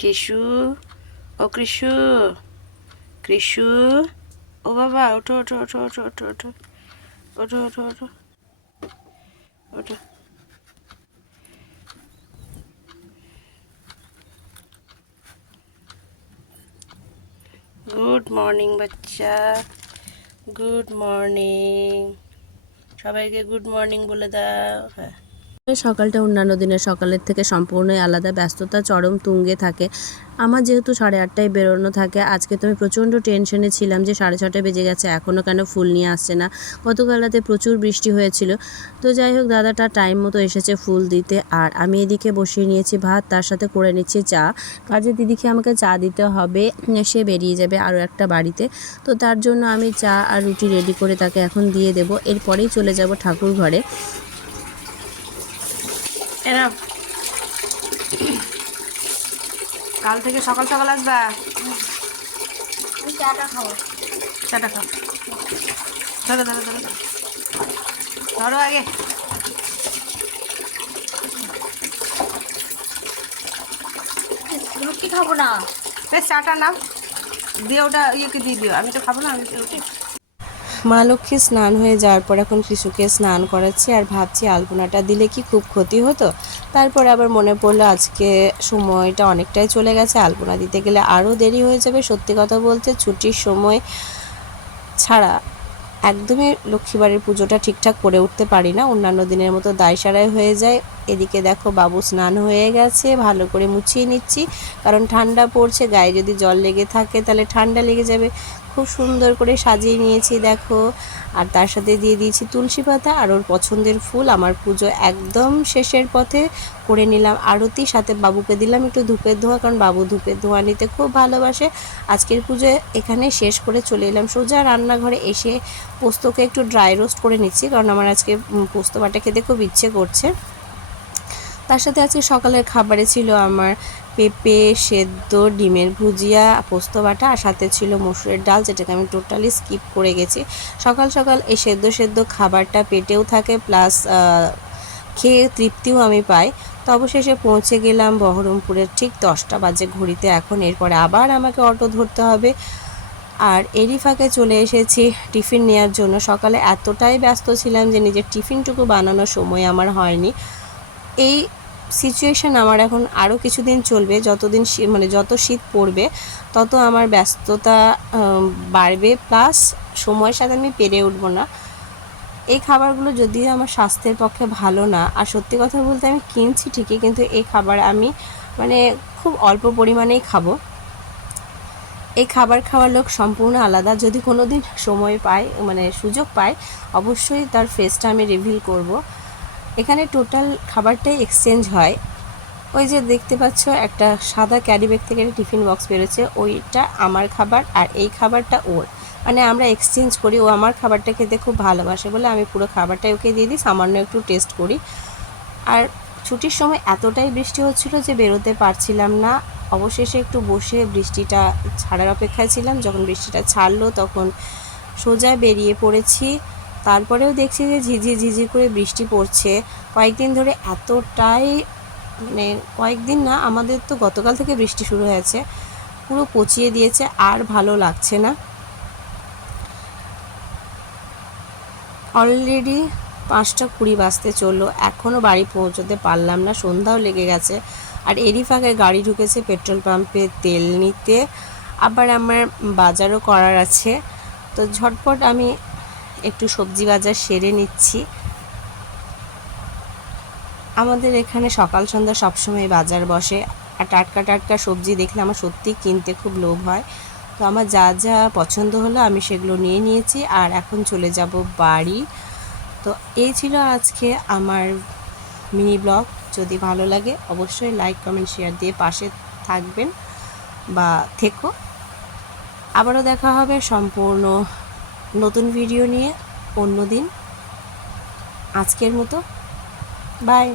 কৃষু, ও কৃষু, কৃষু, ও বাবা ওঠো ওঠো ওঠো ওঠো ওঠো ওঠো ওঠো ওঠো ওঠো ওঠো। গুড মর্নিং বাচ্চা, গুড মর্নিং। সবাইকে গুড মর্নিং বলে দাও। হ্যাঁ, সকালটা অন্যান্য দিনের সকালের থেকে সম্পূর্ণই আলাদা, ব্যস্ততা চরম তুঙ্গে থাকে। আমার যেহেতু 8:30টায় বেরোনো থাকে, আজকে তো আমি প্রচণ্ড টেনশনে ছিলাম যে 6:30 বেজে গেছে, এখনও কেন ফুল নিয়ে আসছে না। গতকাল রাতে প্রচুর বৃষ্টি হয়েছিল। তো যাই হোক, দাদাটা টাইম মতো এসেছে ফুল দিতে। আর আমি এদিকে বসিয়ে নিয়েছি ভাত, তার সাথে করে নিচ্ছি চা। কাজের দিদিকে আমাকে চা দিতে হবে, সে বেরিয়ে যাবে আরও একটা বাড়িতে। তো তার জন্য আমি চা আর রুটি রেডি করে তাকে এখন দিয়ে দেব। এরপরেই চলে যাব ঠাকুর ঘরে। এরা কাল থেকে সকাল সকাল আসবা। চাটা খাবো। চাটা খাও। ধরো ধরো ধরো ধরো আগে। রুটি খাবো না। বেশ চাটা নাও, দিয়ে ওটা ইয়েকে দিয়ে দিও। আমি তো খাবো না, আমি রুটি। মা লক্ষ্মী স্নান হয়ে যাওয়ার পর এখন শিশুকে স্নান করাচ্ছি, আর ভাবছি আলপনাটা দিলে কি খুব ক্ষতি হতো। তারপর আবার মনে পড়লো আজকে সময়টা অনেকটাই চলে গেছে, আলপনা দিতে গেলে আরও দেরি হয়ে যাবে। সত্যি কথা বলতে ছুটির সময় ছাড়া একদমই লক্ষ্মীবাড়ির পুজোটা ঠিকঠাক করে উঠতে পারি না, অন্যান্য দিনের মতো দায়সারাই হয়ে যায়। এদিকে দেখো বাবু স্নান হয়ে গেছে, ভালো করে মুছিয়ে নিচ্ছি, কারণ ঠান্ডা পড়ছে, গায়ে যদি জল লেগে থাকে তাহলে ঠান্ডা লেগে যাবে। খুব সুন্দর করে সাজিয়ে নিয়েছি দেখো, আর তার সাথে দিয়ে দিয়েছি তুলসী পাতা আর ওর পছন্দের ফুল। আমার পুজো একদম শেষের পথে, করে নিলাম আরতি, সাথে বাবুকে দিলাম একটু ধূপের ধোঁয়া, কারণ বাবু ধূপের ধোঁয়া নিতে খুব ভালোবাসে। আজকের পুজো এখানে শেষ করে চলে এলাম সোজা রান্নাঘরে। এসে পোস্তকে একটু ড্রাই রোস্ট করে নিচ্ছি, কারণ আমার আজকে পোস্ত বাটা খেতে খুব ইচ্ছে করছে। তার সাথে আজকে সকালের খাবারে ছিল আমার পেঁপে সেদ্ধ, ডিমের ভুজিয়া, পোস্ত বাটা, আর সাথে ছিল মসুরের ডাল, যেটাকে আমি টোটালি স্কিপ করে গেছি। সকাল সকাল এই সেদ্ধ সেদ্ধ খাবারটা পেটেও থাকে, প্লাস খেয়ে তৃপ্তিও আমি পাই। তো অবশেষে পৌঁছে গেলাম বহরমপুরের ঠিক 10টা বাজে ঘড়িতে এখন। এরপরে আবার আমাকে অটো ধরতে হবে, আর এরই ফাঁকে চলে এসেছি টিফিন নেওয়ার জন্য। সকালে এতটাই ব্যস্ত ছিলাম যে নিজের টিফিনটুকু বানানোর সময় আমার হয়নি। এই সিচুয়েশান আমার এখন আরও কিছুদিন চলবে, যতদিন মানে যত শীত পড়বে তত আমার ব্যস্ততা বাড়বে, প্লাস সময়ের সাথে আমি পেরে উঠবো না। এই খাবারগুলো যদিও আমার স্বাস্থ্যের পক্ষে ভালো না, আর সত্যি কথা বলতে আমি কিনছি ঠিকই, কিন্তু এই খাবার আমি মানে খুব অল্প পরিমাণেই খাবো। এই খাবার খাওয়ার লোক সম্পূর্ণ আলাদা। যদি কোনো দিন সময় পাই, মানে সুযোগ পাই, অবশ্যই তার ফেসটা আমি রিভিল করব। এখানে টোটাল খাবারটাই এক্সচেঞ্জ হয়। ওই যে দেখতে পাচ্ছ একটা সাদা ক্যারি ব্যাগ থেকে একটা টিফিন বক্স বেরোচ্ছে, ওইটা আমার খাবার আর এই খাবারটা ওর, মানে আমরা এক্সচেঞ্জ করি। ও আমার খাবারটা খেতে খুব ভালোবাসে বলে আমি পুরো খাবারটাই ওকে দিয়ে দিই, সামান্য একটু টেস্ট করি। আর ছুটির সময় এতটাই বৃষ্টি হচ্ছিল যে বেরোতে পারছিলাম না। অবশেষে একটু বসে বৃষ্টিটা ছাড়ার অপেক্ষায় ছিলাম, যখন বৃষ্টিটা ছাড়লো তখন সোজা বেরিয়ে পড়েছি। তারপরেও দেখছি যে ঝিঝি ঝিঝি করে বৃষ্টি পড়ছে কয়েকদিন ধরে, এতটাই মানে কয়েকদিন না, আমাদের তো গতকাল থেকে বৃষ্টি শুরু হয়েছে, পুরো পচিয়ে দিয়েছে, আর ভালো লাগছে না। অলরেডি 5:20 বাজতে চললো, এখনও বাড়ি পৌঁছতে পারলাম না, সন্ধ্যাও লেগে গেছে। আর এরই ফাঁকে গাড়ি ঢুকেছে পেট্রোল পাম্পে তেল নিতে, আবার আমার বাজারও করার আছে। তো ঝটপট আমি একটু সবজি বাজার সেরে নিচ্ছি। আমাদের এখানে সকাল সন্ধ্যা সবসময় বাজার বসে, আর টাটকা টাটকা সবজি দেখলে আমার সত্যিই কিনতে খুব লোভ হয়। তো আমার যা যা পছন্দ হলো আমি সেগুলো নিয়ে নিয়েছি, আর এখন চলে যাব বাড়ি। তো এই ছিল আজকে আমার মিনি ব্লগ। যদি ভালো লাগে অবশ্যই লাইক কমেন্ট শেয়ার দিয়ে পাশে থাকবেন বা থেকো। আবারও দেখা হবে সম্পূর্ণ নতুন ভিডিও নিয়ে অন্য দিন। আজকের মতো বাই।